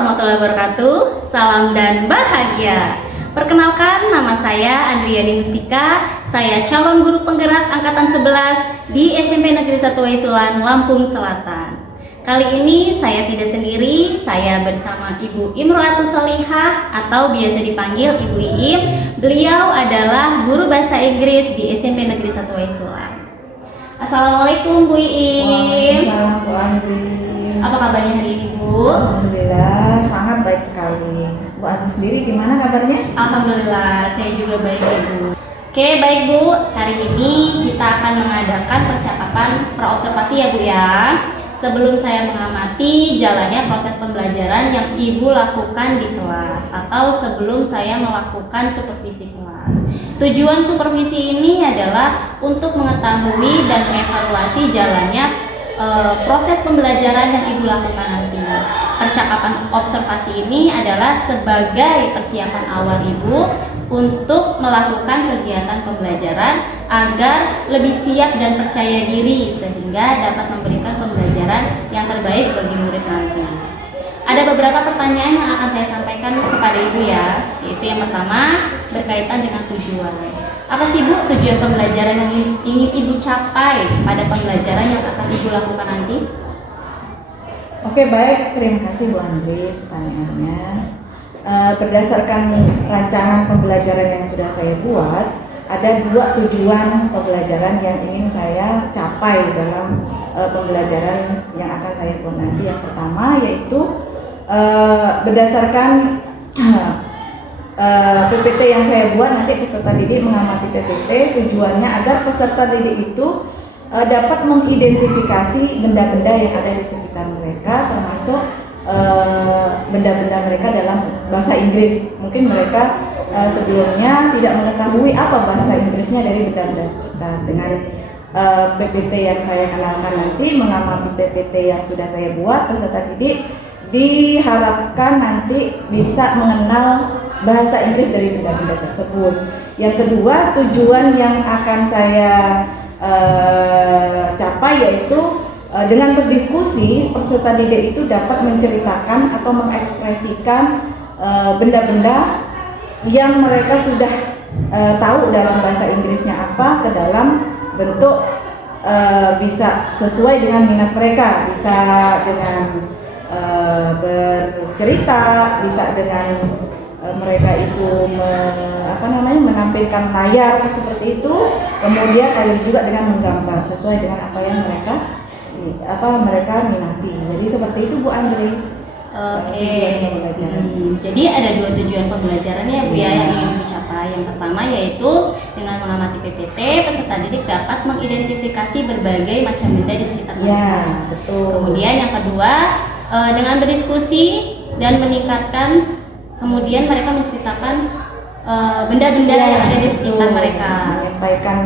warahmatullahi wabarakatuh. Salam dan bahagia. Perkenalkan, nama saya Andriani Mustika. Saya calon guru penggerak angkatan 11 di SMP Negeri 1 Waisulan, Lampung Selatan. Kali ini saya tidak sendiri, saya bersama Ibu Imro'atus Sholihah atau biasa dipanggil Ibu Iim. Beliau adalah guru bahasa Inggris di SMP Negeri 1 Waisulan. Assalamualaikum Bu Iim. Waalaikumsalam Bu Andri. Apa kabarnya hari ini Bu? Alhamdulillah sangat baik sekali. Bu Andri sendiri gimana kabarnya? Alhamdulillah saya juga baik Ibu. Oke baik Bu, hari ini kita akan mengadakan percakapan praobservasi ya Bu ya. Sebelum saya mengamati jalannya proses pembelajaran yang Ibu lakukan di kelas atau sebelum saya melakukan supervisi kelas. Tujuan supervisi ini adalah untuk mengetahui dan mengevaluasi jalannya proses pembelajaran yang Ibu lakukan nanti. Percakapan observasi ini adalah sebagai persiapan awal Ibu untuk melakukan kegiatan pembelajaran agar lebih siap dan percaya diri sehingga dapat memberikan pembelajaran yang terbaik bagi murid nanti. Ada beberapa pertanyaan yang akan saya sampaikan kepada Ibu ya, yaitu yang pertama berkaitan dengan tujuan. Apa sih Bu tujuan pembelajaran yang ingin Ibu capai pada pembelajaran yang akan Ibu lakukan nanti? Oke baik, terima kasih Bu Andri pertanyaannya. Berdasarkan rancangan pembelajaran yang sudah saya buat, ada dua tujuan pembelajaran yang ingin saya capai dalam pembelajaran yang akan saya buat nanti. Yang pertama yaitu berdasarkan PPT yang saya buat nanti peserta didik mengamati PPT, tujuannya agar peserta didik itu dapat mengidentifikasi benda-benda yang ada di sekitar mereka, termasuk benda-benda mereka dalam bahasa Inggris. Mungkin mereka sebelumnya tidak mengetahui apa bahasa Inggrisnya dari benda-benda sekitar. Dengan PPT yang saya kenalkan nanti, mengamati PPT yang sudah saya buat, peserta didik diharapkan nanti bisa mengenal bahasa Inggris dari benda-benda tersebut. Yang kedua, tujuan yang akan saya capai yaitu dengan berdiskusi, peserta didik itu dapat menceritakan atau mengekspresikan benda-benda yang mereka sudah tahu dalam bahasa Inggrisnya apa ke dalam bentuk bisa sesuai dengan minat mereka, bisa dengan bercerita, bisa dengan mereka itu menampilkan layar seperti itu, kemudian ada juga dengan menggambar sesuai dengan apa yang mereka minati. Jadi seperti itu Bu Andri. Oke. Jadi ada dua tujuan pembelajarannya ya Bu ya yang ingin dicapai. Yang pertama yaitu dengan mengamati PPT, peserta didik dapat mengidentifikasi berbagai macam benda di sekitar mereka. Ya, betul. Kemudian yang kedua dengan berdiskusi dan meningkatkan, kemudian mereka menceritakan benda-benda yang ada di sekitar mereka. Menyampaikan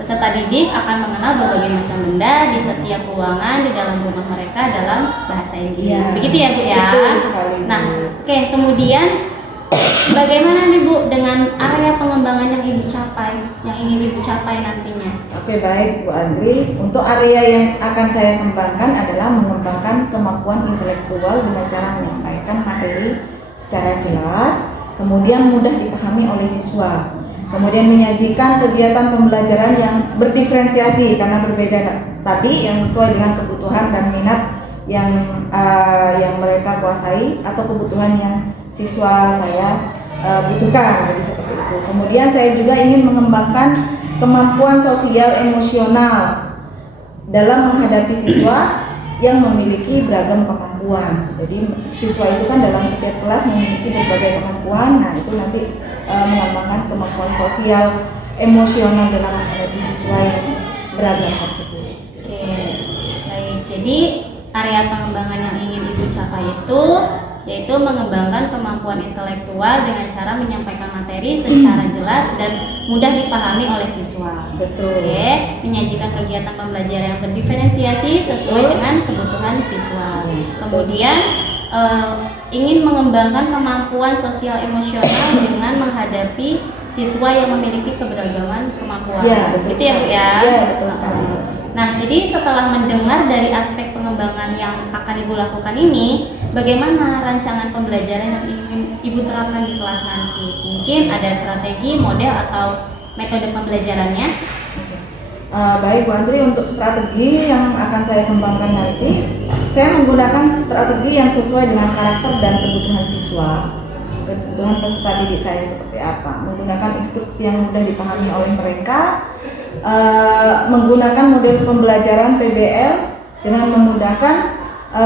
peserta didik akan mengenal berbagai macam benda di setiap ruangan di dalam rumah mereka dalam bahasa Inggris. Ya, begitu ya Bu ya. Betul sekali, Bu. Nah, oke, kemudian bagaimana nih Bu dengan area pengembangan yang Ibu capai, yang ingin Ibu capai nantinya? Oke baik Bu Andri, untuk area yang akan saya kembangkan adalah mengembangkan kemampuan intelektual dengan cara menyampaikan materi secara jelas, kemudian mudah dipahami oleh siswa. Kemudian menyajikan kegiatan pembelajaran yang berdiferensiasi karena berbeda tadi, yang sesuai dengan kebutuhan dan minat yang mereka kuasai atau kebutuhan yang siswa saya butuhkan. Jadi seperti itu. Kemudian saya juga ingin mengembangkan kemampuan sosial emosional dalam menghadapi siswa yang memiliki beragam kemampuan. Jadi siswa itu kan dalam setiap kelas memiliki berbagai kemampuan. Nah itu nanti mengembangkan kemampuan sosial emosional dalam menghadapi siswa yang beragam tersebut. Oke, baik. Jadi area pengembangan yang ingin Ibu capai itu yaitu mengembangkan kemampuan intelektual dengan cara menyampaikan materi secara jelas dan mudah dipahami oleh siswa. Betul. Oke, menyajikan kegiatan pembelajaran yang berdiferensiasi sesuai dengan kebutuhan siswa. Kemudian ingin mengembangkan kemampuan sosial emosional dengan menghadapi siswa yang memiliki keberagaman kemampuan. Ya, betul. Gitu ya Bu ya. Ya, betul sekali. Nah, jadi setelah mendengar dari aspek pengembangan yang akan Ibu lakukan ini, bagaimana rancangan pembelajaran yang ingin Ibu terapkan di kelas nanti? Mungkin ada strategi, model, atau metode pembelajarannya? Baik Bu Andri, untuk strategi yang akan saya kembangkan nanti, saya menggunakan strategi yang sesuai dengan karakter dan kebutuhan siswa, kebutuhan peserta didik saya seperti apa, menggunakan instruksi yang mudah dipahami oleh mereka, menggunakan model pembelajaran PBL dengan menggunakan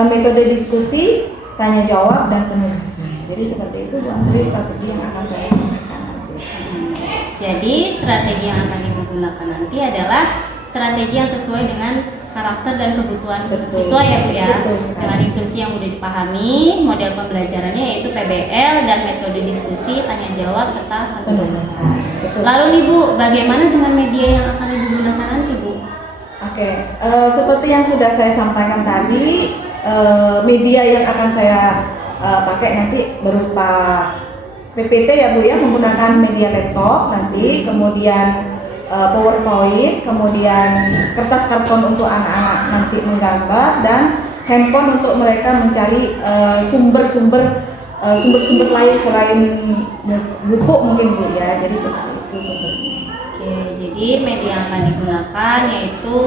metode diskusi, tanya jawab, dan penugasan. Jadi seperti itu Bu Andri strategi yang akan saya sampaikan nanti. Jadi strategi yang akan Ibu gunakan nanti adalah strategi yang sesuai dengan karakter dan kebutuhan siswa ya Bu ya. Dengan instruksi yang mudah dipahami, model pembelajarannya yaitu PBL dan metode diskusi, tanya jawab, serta penugasan. Lalu nih Bu, bagaimana dengan media yang akan Ibu gunakan nanti Bu? Oke, seperti yang sudah saya sampaikan tadi, media yang akan saya pakai nanti berupa PPT ya Bu ya, menggunakan media laptop nanti, kemudian PowerPoint, kemudian kertas karton untuk anak-anak nanti menggambar, dan handphone untuk mereka mencari sumber-sumber lain selain buku mungkin Bu ya. Jadi seperti itu sumbernya. Oke, jadi media yang akan digunakan yaitu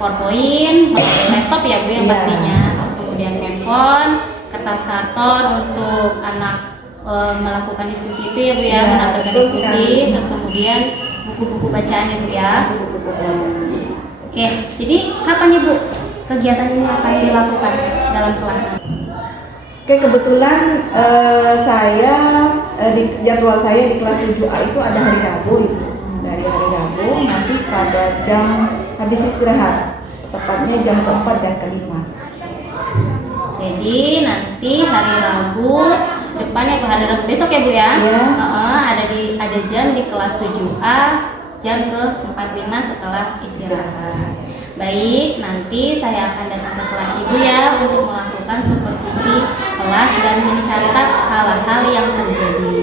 PowerPoint, laptop ya Bu yang pastinya, terus kemudian handphone, kertas karton untuk anak melakukan diskusi itu ya Bu ya, menampilkan diskusi, terus kemudian buku-buku bacaan ya Bu ya. Oke, jadi kapan ya Bu kegiatan ini akan dilakukan dalam kelas nanti? Oke, kebetulan saya di jadwal saya di kelas 7A itu ada hari Rabu itu. Dari hari Rabu nanti pada jam habis istirahat, tepatnya jam ke-4 dan ke-5. Jadi nanti hari Rabu depan ya, hari Rabu besok ya Bu ya. Ada jam di kelas 7A jam ke-45 setelah istirahat. Baik, nanti saya akan datang ke kelas Ibu ya untuk melakukan supervisi kelas dan mencatat hal-hal yang terjadi.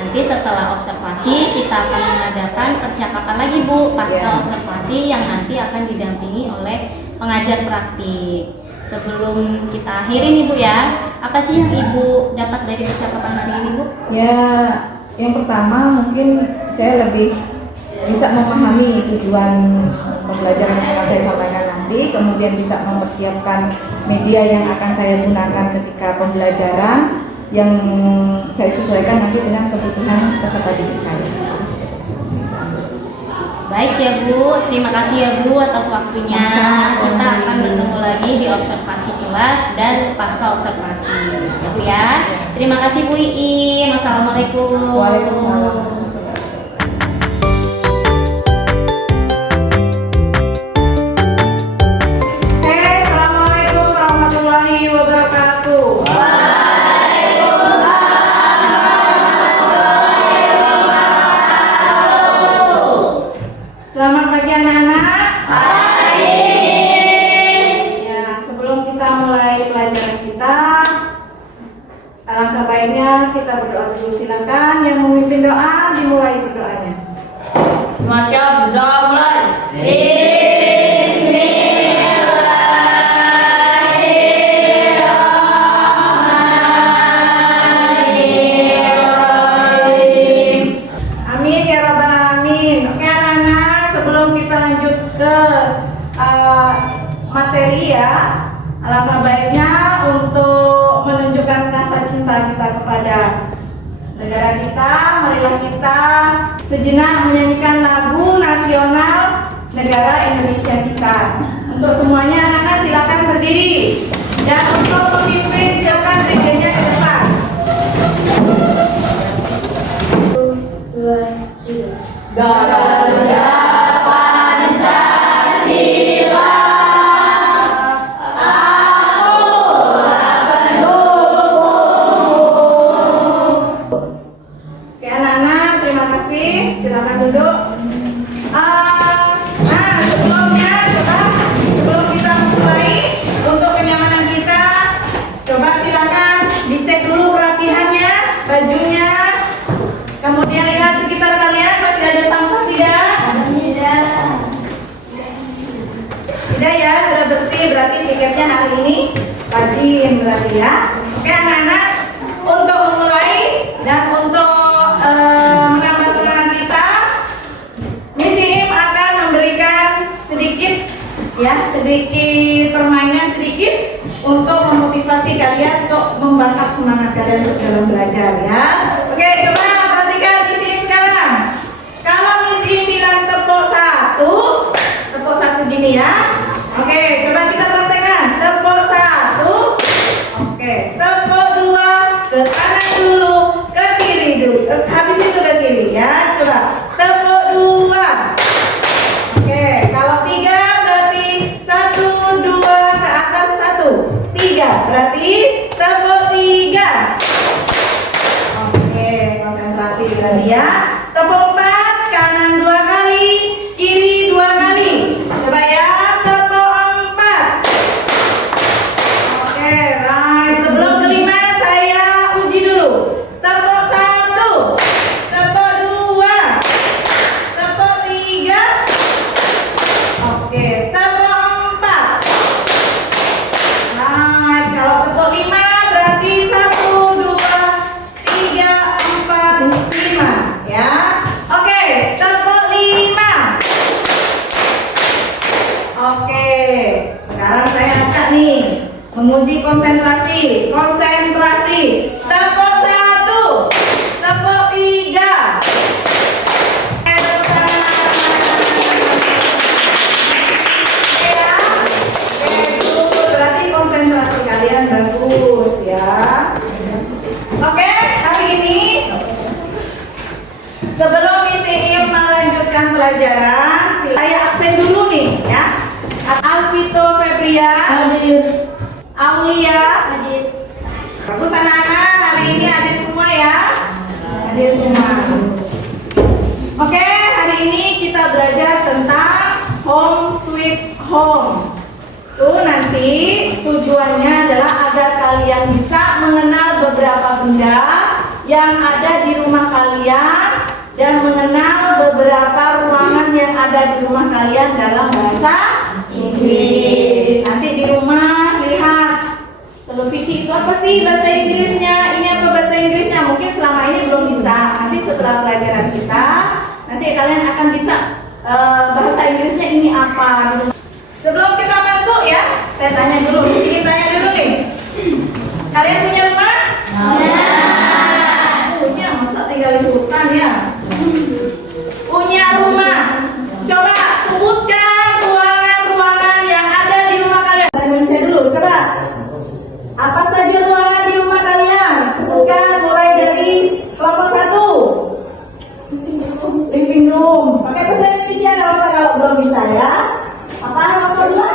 Nanti setelah observasi kita akan mengadakan percakapan lagi Bu, pasca observasi yang nanti akan didampingi oleh pengajar praktik. Sebelum kita akhiri nih Bu ya, apa sih yang Ibu dapat dari percakapan hari ini Bu? Ya, yang pertama mungkin saya lebih bisa memahami tujuan pembelajaran yang akan saya sampaikan nanti, kemudian bisa mempersiapkan media yang akan saya gunakan ketika pembelajaran yang saya sesuaikan nanti dengan kebutuhan peserta didik saya. Baik ya Bu, terima kasih ya Bu atas waktunya. Kita akan bertemu lagi di observasi kelas dan pasca observasi ya Bu ya. Terima kasih Bu Iim. Assalamualaikum. Waalaikumsalam. Assalamualaikum warahmatullahi wabarakatuh. Selamat pagi anak-anak. Pagi. Ya, sebelum kita mulai pelajaran kita, alangkah baiknya kita berdoa dulu. Silakan yang memimpin doa dimulai berdoanya. Masya berdoa mulai. Amin ya rabbal alamin. Oke anak-anak, sebelum kita lanjut ke materi ya, alangkah baiknya untuk menunjukkan rasa cinta kita kepada negara kita, marilah kita sejenak menyanyikan lagu nasional negara Indonesia kita. Untuk semuanya anak-anak silakan berdiri, dan untuk pemimpin silakan berdirinya ke depan. Garuda Pancasila, Oke anak-anak, terima kasih. Silakan duduk. Sebelumnya sebelum kita mulai, untuk kenyamanan kita, coba silakan dicek dulu kerapihannya, bajunya. Kemudian lihat sekitar kalian masih ada sampah tidak? baiknya hari ini rajin berarti ya. Oke anak-anak, untuk memulai dan untuk menambah semangat kita, Miss Im akan memberikan sedikit permainan sedikit untuk memotivasi kalian untuk membakar semangat kalian untuk dalam belajar ya. Oke, coba perhatikan Miss Im sekarang. Kalau Miss Im bilang tepuk satu gini ya. Oke, coba kita praktekkan. Tepuk satu. Oke, tepuk dua. Ke kanan dulu, ke kiri dulu. Habis itu ke kiri ya. Coba tepuk dua. Oke, kalau tiga berarti satu, dua, ke atas satu. Tiga berarti tepuk tiga. Oke, konsentrasi berarti ya. Tepuk empat, kanan dua kali, kiri dua kali. Coba ya, tepuk empat. Oke, right. Sebelum kelima saya uji dulu. Tepuk satu, tepuk dua, tepuk tiga. Oke, tepuk empat. Right. Kalau tepuk lima berarti satu, dua, tiga, empat, lima. Ya. Oke, tepuk lima. Oke, sekarang saya angkat nih, menguji konsentrasi. Tepuk satu, tepuk tiga. Tepuk tangan. Oke ya. Oke, good. Berarti konsentrasi kalian bagus ya. Oke, hari ini sebelum Miss Im melanjutkan pelajaran, saya absen dulu nih ya. Alvito Febrian, Aulia, bagus anak-anak, hari ini hadir semua ya. Hadir semua. Oke, hari ini kita belajar tentang home sweet home. Tuh nanti tujuannya adalah agar kalian bisa mengenal beberapa benda yang ada di rumah kalian dan mengenal beberapa ruangan yang ada di rumah kalian dalam bahasa Inggris. Nanti di rumah lihat televisi itu apa sih bahasa Inggrisnya, ini apa bahasa Inggrisnya. Mungkin selama ini belum bisa. Nanti setelah pelajaran kita, nanti kalian akan bisa bahasa Inggrisnya ini apa. Sebelum kita masuk ya, saya tanya dulu. Mesti tanya dulu nih. Kalian punya rumah? Punya, masa tinggal di hutan ya? Punya rumah. Coba sebutkan ruangan-ruangan yang ada di rumah kalian. Indonesia dulu, coba. Apa saja ruangan di rumah kalian? Sebutkan mulai dari kelompok satu. Living room. Pakai bahasa Indonesia nggak apa-apa kalau belum bisa ya. Apa nomor dua?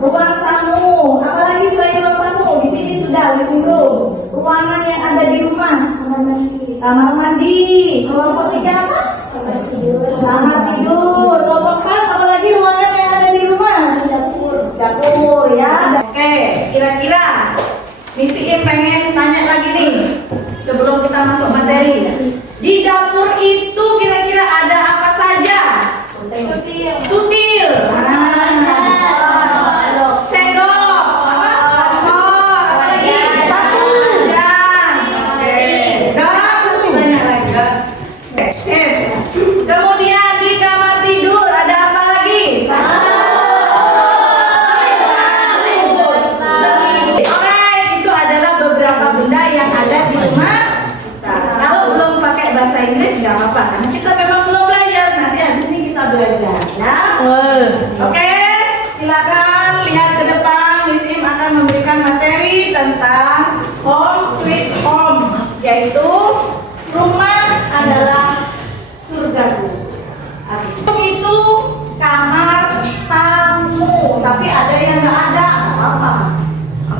Ruang tamu. Apalagi selain ruang tamu? Di sini sudah living room. Ruangan yang ada di rumah. Kamar mandi. Kelompok tiga apa? Kamar tidur. Kelompok empat apalagi ruangan yang ada di rumah? Dapur ya. Oke, kira-kira Miss Im pengen tanya lagi nih sebelum kita masuk materi. Di dapur itu kira-kira ada apa saja? Sutil. Sendok. Kompor. Apa lagi? Sapu. Dan. Oke. Dan banyak lagi. Oke. Kemudian di kamar tidur ada apa lagi? Alright, itu adalah beberapa benda yang ada di rumah kita. Kalau belum pakai bahasa Inggris nggak apa-apa, karena kita memang belum belajar. Nanti habis ini kita belajar, ya. Oke, silakan lihat ke depan. Miss Im akan memberikan materi tentang home sweet home, yaitu rumah adalah surgaku. Itu kamar tamu, tapi ada yang nggak ada, nggak apa-apa.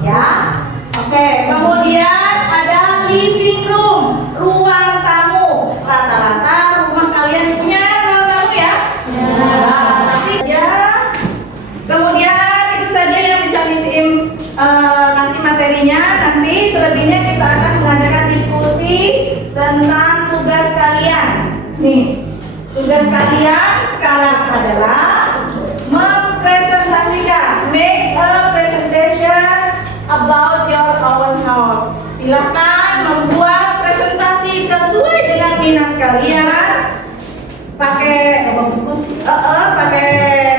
Ya, oke. Kemudian ada living room, ruang tamu. Rata-rata rumah kalian punya ruang tamu ya? Ya. Kemudian itu saja yang bisa Miss Im kasih materinya. Nanti selebihnya kita akan mengadakan diskusi tentang tugas kalian. Nih, tugas kalian sekarang adalah mempresentasikan, make a kalian pakai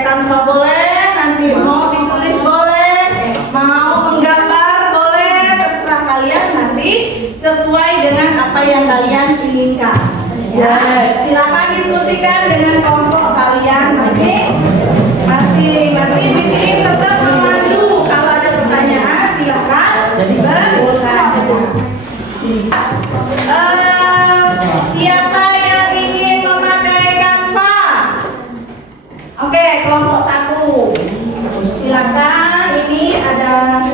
Canva boleh, nanti mau ditulis boleh, mau menggambar boleh, terserah kalian nanti sesuai dengan apa yang kalian inginkan. Ya, silakan diskusikan dengan kelompok kalian masing-masing. Nanti di sini tetap memandu. Kalau ada pertanyaan silakan bertanya. Siapa yang ingin memakai Canva? Oke, kelompok 1. Silakan, ini ada.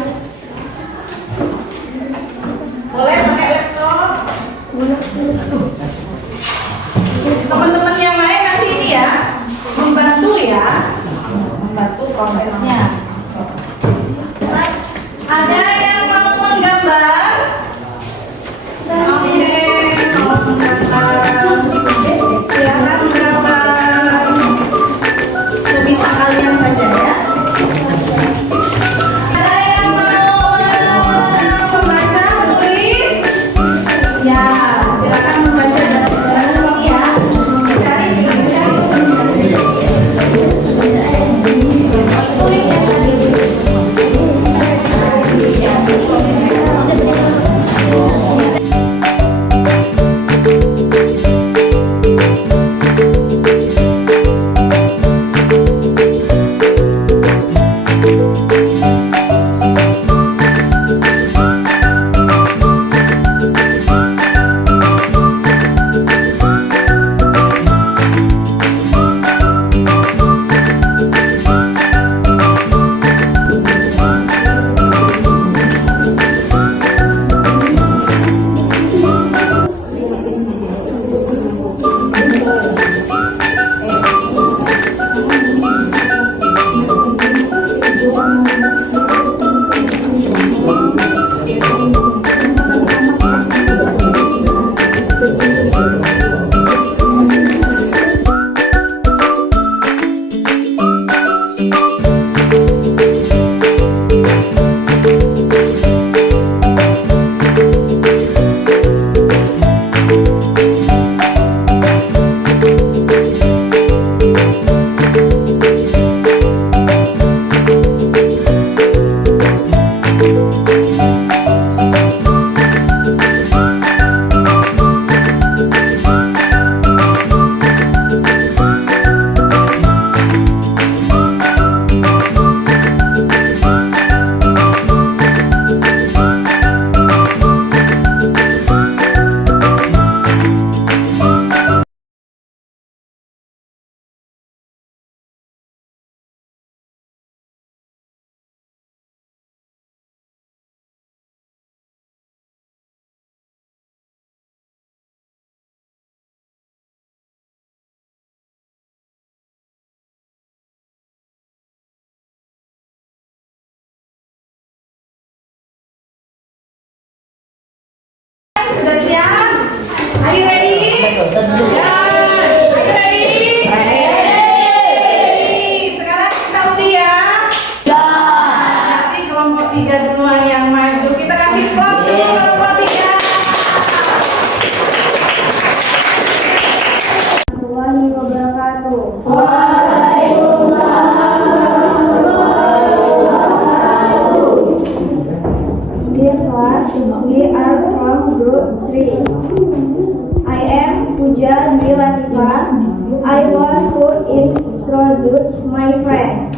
Boleh pakai laptop? Teman-teman yang lain nanti ini ya, membantu prosesnya. Ada yang mau menggambar? Oke, mau menggambar. Silakan menggambar. Sebisa kalian saja ya. Ada yang mau membaca, menulis? Ya, silakan membaca dari sini ya. Tulis ya tadi. Sudah siap? Are you ready? Ya. Are you ready? Ready. Sekarang kita undi ya. Ya. Nanti kelompok 3 duluan yang maju. Kita kasih applause dulu kelompok 3. Warahmatullahi wabarakatuh. Dear class, we are from group 3. I am Puja Dwi Latifah. I want to introduce my friend.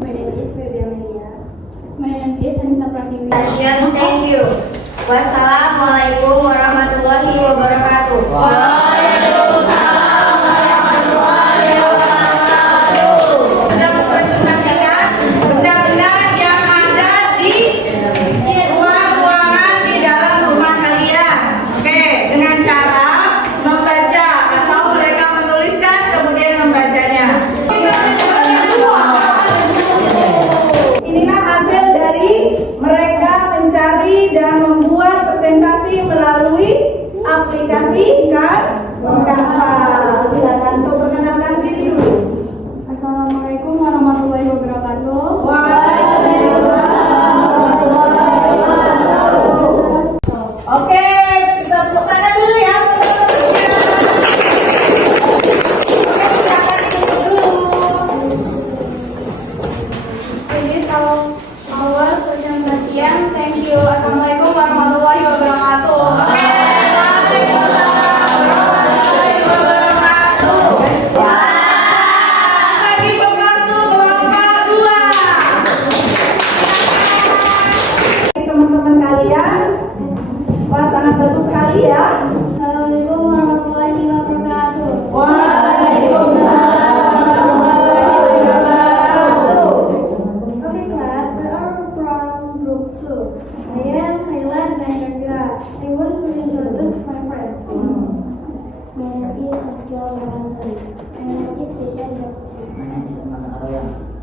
My name is Febi Amelia. My name is Anissa Pratiwi. Thank you. Wassalamualaikum warahmatullahi wabarakatuh. Waalaikumsalam warahmatullahi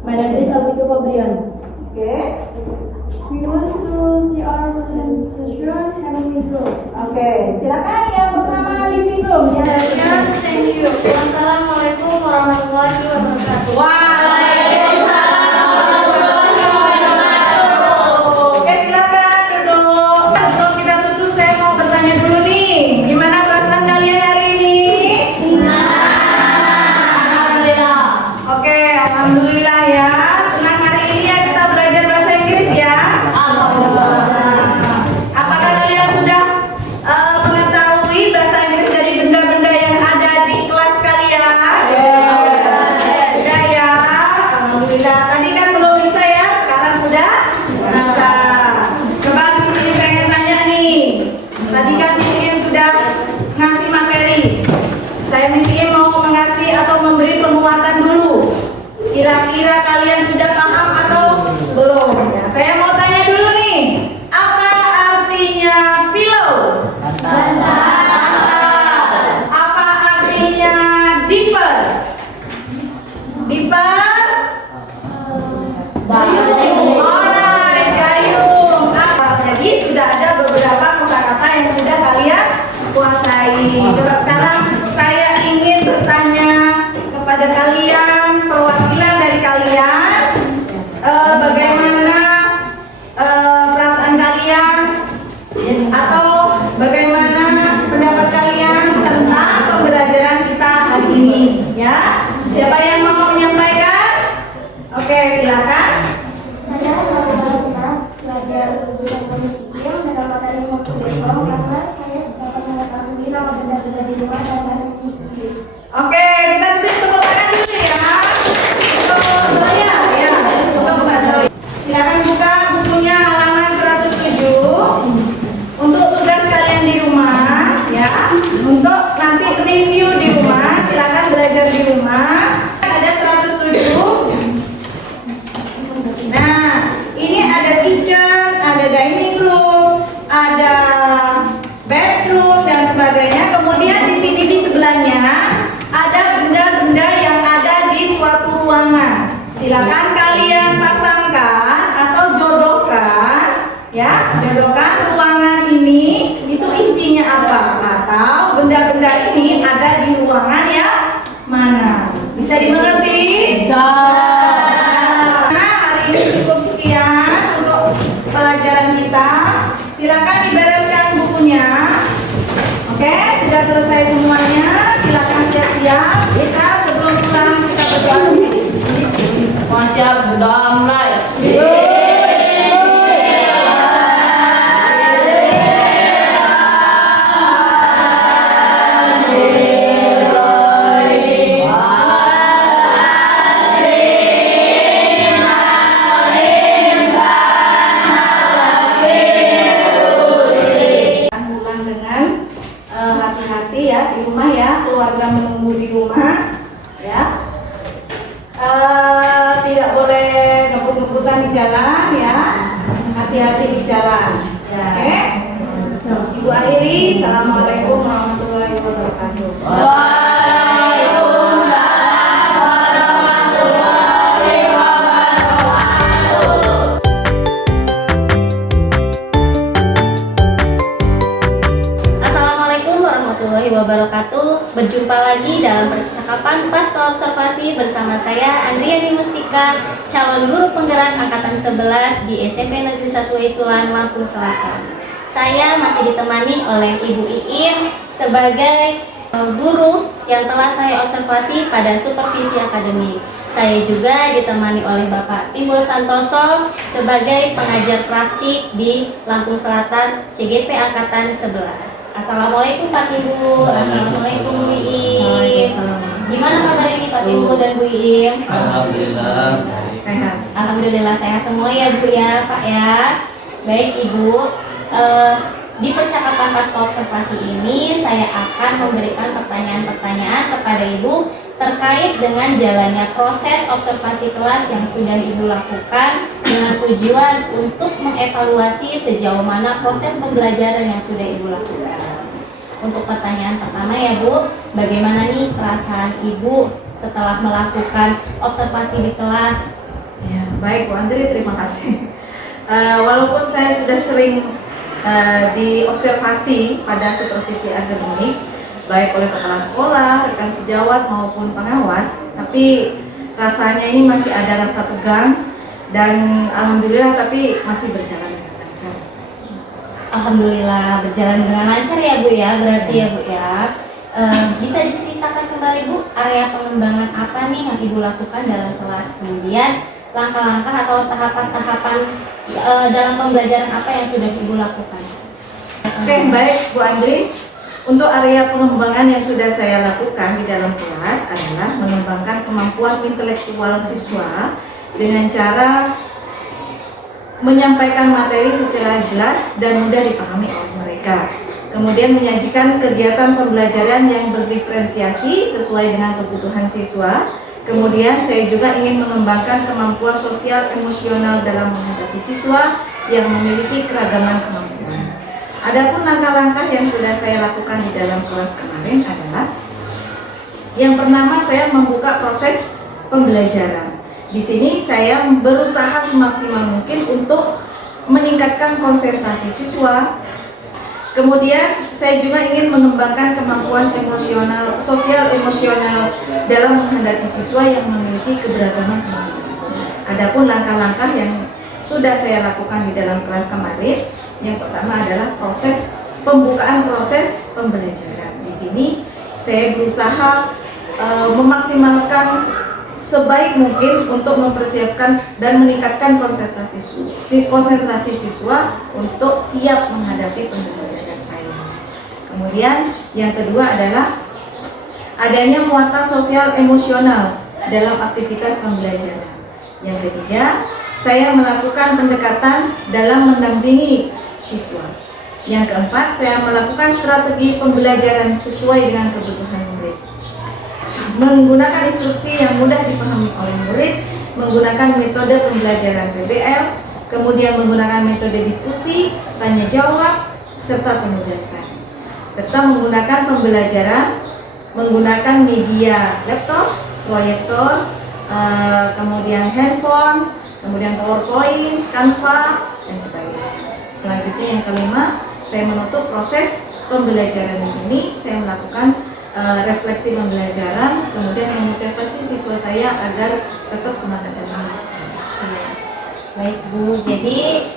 Madam Risa Putu Fabrian. Oke. We want to see our presentation having room. Oke, silakan yang pertama living room ya. Thank you. Wassalamualaikum warahmatullahi wabarakatuh. Waalaikumsalam warahmatullahi wabarakatuh. Oke, silakan duduk. Sebelum kita tutup, saya mau bertanya dulu nih. Gimana perasaan kalian hari ini? Alhamdulillah. Oke, alhamdulillah ya. Senang hari ini ya kita belajar bahasa Inggris ya. Alhamdulillah. Nah, apakah kalian sudah mengetahui bahasa Inggris dari benda-benda yang ada di kelas kalian? Sudah ya. Alhamdulillah. Tadi kan belum bisa ya, sekarang sudah bisa. Coba di sini pengen tanya nih. Tadi kan Miss sudah ngasih materi. Saya Miss mau mengasih atau memberi penguatan dulu. Kira-kira kalian sudah paham atau belum? Ya, saya mau tanya dulu nih. Apa artinya pillow? Apa artinya dipper? Dipper? Alright, gayung. Jadi sudah ada beberapa kosakata yang sudah kalian kuasai. Coba sekarang saya ingin bertanya kepada kalian, perwakilan dari kalian, bagaimana perasaan kalian atau bagaimana pendapat kalian tentang pembelajaran kita hari ini, ya? Siapa yang mau menyampaikan? Oke, silakan. Saya merasa senang belajar jurusan museum dengan materi museum karena saya dapat mengetahui nama benda-benda di rumah dan bahasa Inggris. Oke, kita beri tepuk tangan dulu ya. Untuk Zoya, ya. Untuk Mbak Zoya. Silakan buka bukunya halaman 107. Untuk tugas kalian di rumah, ya. Untuk nanti review di rumah, silakan belajar di rumah. Ada 107. Nah, ini ada kitchen, ada dining room, ada bedroom dan sebagainya. Kemudian di sini di sebelahnya ada benda-benda yang ada di suatu ruangan. Silakan kalian pasangkan atau jodohkan, ya, jodohkan ruangan ini itu isinya apa atau benda-benda ini ada di ruangan yang mana. Bisa dimengerti? Nah, hari ini cukup sekian untuk pelajaran kita. Silakan dibereskan bukunya. Oke, sudah selesai semuanya. Silakan siap-siap. Kita sebelum pulang kita berdoa dulu. Semua siap, sudah mulai. Pulang dengan hati-hati ya di rumah ya, keluarga menunggu di rumah ya. Tidak boleh ngebut-ngebutan di jalan ya, hati-hati di jalan. Oke. Ibu akhiri, assalamualaikum warahmatullahi wabarakatuh. Assalamualaikum warahmatullahi wabarakatuh. Berjumpa lagi dalam percakapan pasca observasi bersama saya Andriani Mustika, calon guru penggerak angkatan 11 di SMP Negeri 1 Isulan, Lampung Selatan. Saya masih ditemani oleh Ibu Iim sebagai guru yang telah saya observasi pada supervisi akademik. Saya juga ditemani oleh Bapak Timbul Santoso sebagai pengajar praktik di Lampung Selatan CGP angkatan 11. Assalamualaikum Pak Timbul. Assalamualaikum Bu Iim. Gimana kabar ini Pak Timbul dan Bu Iim? Alhamdulillah. Sehat. Alhamdulillah sehat semua ya Bu ya Pak ya. Baik Ibu, di percakapan pasca observasi ini saya akan memberikan pertanyaan-pertanyaan kepada Ibu terkait dengan jalannya proses observasi kelas yang sudah Ibu lakukan dengan tujuan untuk mengevaluasi sejauh mana proses pembelajaran yang sudah Ibu lakukan. Untuk pertanyaan pertama ya Bu, bagaimana nih perasaan Ibu setelah melakukan observasi di kelas? Ya, baik Bu Andri, terima kasih. Walaupun saya sudah sering diobservasi pada supervisi akademik, baik oleh kepala sekolah, rekan sejawat maupun pengawas, tapi rasanya ini masih ada rasa tegang dan alhamdulillah tapi masih berjalan dengan lancar. Alhamdulillah berjalan dengan lancar ya Bu ya, berarti ya Bu ya. Bisa diceritakan kembali Bu, area pengembangan apa nih yang Ibu lakukan dalam kelas, kemudian langkah-langkah atau tahapan-tahapan dalam pembelajaran apa yang sudah Ibu lakukan? Oke, baik Bu Andri. Untuk area pengembangan yang sudah saya lakukan di dalam kelas adalah mengembangkan kemampuan intelektual siswa dengan cara menyampaikan materi secara jelas dan mudah dipahami oleh mereka. Kemudian menyajikan kegiatan pembelajaran yang berdiferensiasi sesuai dengan kebutuhan siswa. Kemudian saya juga ingin mengembangkan kemampuan sosial emosional dalam menghadapi siswa yang memiliki keragaman kemampuan. Adapun langkah-langkah yang sudah saya lakukan di dalam kelas kemarin adalah yang pertama, saya membuka proses pembelajaran. Di sini saya berusaha semaksimal mungkin untuk meningkatkan konsentrasi siswa. Kemudian saya juga ingin mengembangkan kemampuan emosional, sosial emosional dalam menghadapi siswa yang memiliki keberagaman kemampuan. Adapun langkah-langkah yang sudah saya lakukan di dalam kelas kemarin, yang pertama adalah pembukaan proses pembelajaran. Di sini saya berusaha memaksimalkan sebaik mungkin untuk mempersiapkan dan meningkatkan konsentrasi siswa untuk siap menghadapi pembelajaran saya. Kemudian yang kedua adalah adanya muatan sosial emosional dalam aktivitas pembelajaran. Yang ketiga, saya melakukan pendekatan dalam mendampingi siswa. Yang keempat, saya melakukan strategi pembelajaran sesuai dengan kebutuhan murid. Menggunakan instruksi yang mudah dipahami oleh murid, menggunakan metode pembelajaran PBL, kemudian menggunakan metode diskusi, tanya jawab, serta penugasan. Serta menggunakan pembelajaran menggunakan media laptop, proyektor, kemudian handphone, kemudian PowerPoint, Canva, dan sebagainya. Selanjutnya yang kelima, saya menutup proses pembelajaran di sini. Saya melakukan refleksi pembelajaran, kemudian memotivasi siswa saya agar tetap semangat dan belajar. Baik Bu, jadi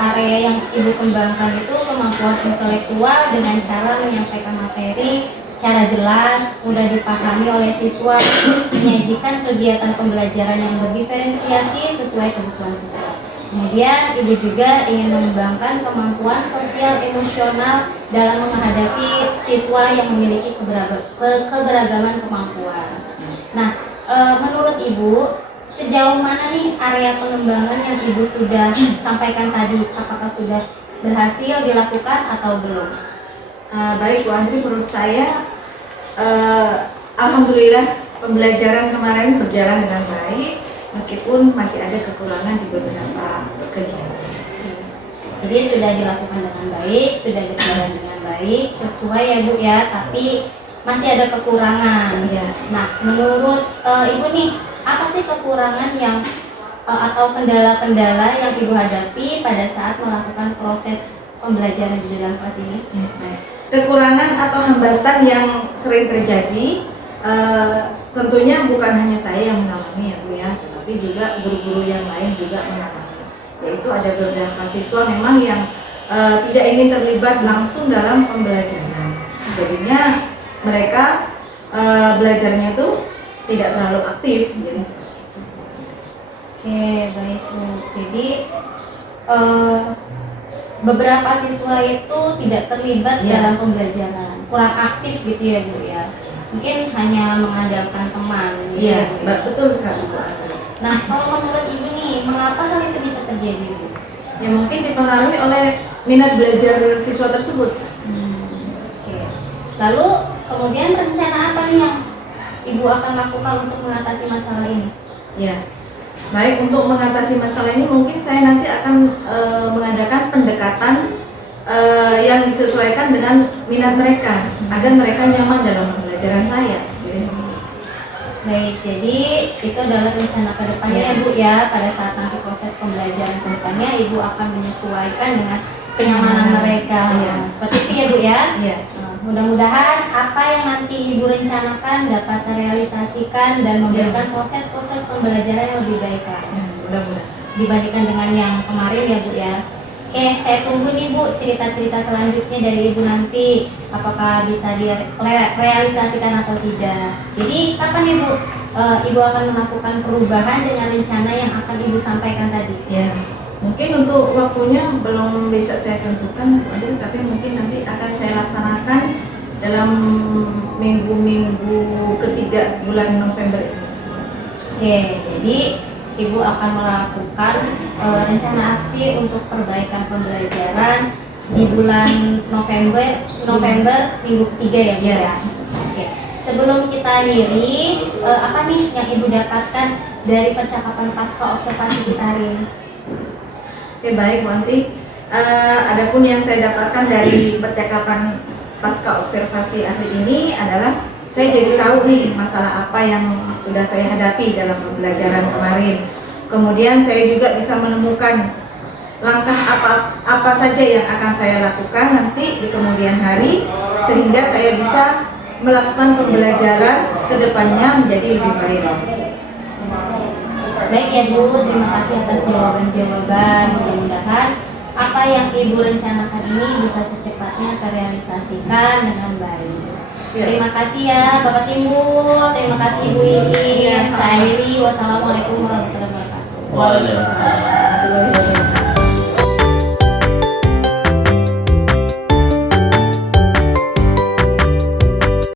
area yang Ibu kembangkan itu kemampuan intelektual dengan cara menyampaikan materi secara jelas, mudah dipahami oleh siswa, menyajikan kegiatan pembelajaran yang berdiferensiasi sesuai kebutuhan siswa. Kemudian Ibu juga ingin mengembangkan kemampuan sosial emosional dalam menghadapi siswa yang memiliki keberagaman kemampuan. Nah, menurut Ibu, sejauh mana nih area pengembangan yang Ibu sudah sampaikan tadi? Apakah sudah berhasil dilakukan atau belum? Baik Bu Andri, menurut saya alhamdulillah pembelajaran kemarin berjalan dengan baik, meskipun masih ada kekurangan di beberapa kegiatan. Jadi sudah dilakukan dengan baik, sudah berjalan dengan baik, sesuai ya Bu ya, tapi masih ada kekurangan. Ya. Nah, menurut Ibu nih, apa sih kekurangan yang atau kendala-kendala yang Ibu hadapi pada saat melakukan proses pembelajaran di dalam kelas ini? Ya, baik. Kekurangan atau hambatan yang sering terjadi tentunya bukan hanya saya yang mengalami ya Bu ya, tetapi juga guru-guru yang lain juga mengalami. Yaitu ada beberapa siswa memang yang tidak ingin terlibat langsung dalam pembelajaran. Jadinya mereka belajarnya itu tidak terlalu aktif, jadi seperti itu. Oke, baik Bu. Jadi beberapa siswa itu tidak terlibat Iya. dalam pembelajaran, kurang aktif gitu ya Bu ya. Mungkin hanya mengandalkan teman. gitu Iya, ya, Bu ya. betul sekali Bu Andri. Nah, kalau menurut Ibu nih, mengapa hal itu bisa terjadi Bu? Ya mungkin dipengaruhi oleh minat belajar siswa tersebut. Oke. Lalu kemudian rencana apa nih yang Ibu akan lakukan untuk mengatasi masalah ini? Ya, baik, untuk mengatasi masalah ini mungkin saya nanti akan mengadakan pendekatan yang disesuaikan dengan minat mereka agar mereka nyaman dalam pembelajaran saya. Jadi seperti itu. Baik, jadi itu adalah rencana ke depannya ya Bu ya. Pada saat nanti proses pembelajaran ke depannya Ibu akan menyesuaikan dengan kenyamanan mereka. Iya. Seperti itu ya Bu ya. Iya. Mudah-mudahan apa yang nanti Ibu rencanakan dapat terrealisasikan dan memberikan proses-proses pembelajaran yang lebih baik lagi Mudah-mudahan. dibandingkan dengan yang kemarin ya Bu ya. Oke, saya tunggu nih Bu cerita-cerita selanjutnya dari Ibu nanti, apakah bisa direalisasikan atau tidak. Jadi kapan nih Bu Ibu akan melakukan perubahan dengan rencana yang akan Ibu sampaikan tadi? Ya, mungkin untuk waktunya belum bisa saya tentukan, Bu Adil, tapi mungkin nanti akan saya laksanakan dalam minggu-minggu ketiga bulan November ini. Oke, jadi Ibu akan melakukan rencana aksi untuk perbaikan pembelajaran di bulan November minggu ketiga ya Bu Iya. ya. Oke. Sebelum kita akhiri, apa nih yang Ibu dapatkan dari percakapan pasca observasi kita hari ini? Oke, baik Bu Antri. Adapun yang saya dapatkan dari percakapan pasca observasi hari ini adalah saya jadi tahu nih masalah apa yang sudah saya hadapi dalam pembelajaran kemarin. Kemudian saya juga bisa menemukan langkah apa saja yang akan saya lakukan nanti di kemudian hari sehingga saya bisa melakukan pembelajaran ke depannya menjadi lebih baik. Baik ya Bu, terima kasih atas jawaban-jawaban. Mudah-mudahan apa yang Ibu rencanakan ini bisa secepatnya terrealisasikan dengan baik. Siap. Terima kasih ya Bapak Timbul, terima kasih Ibu Iin. Saya akhiri, wassalamualaikum warahmatullahi wabarakatuh. Waalaikumsalam.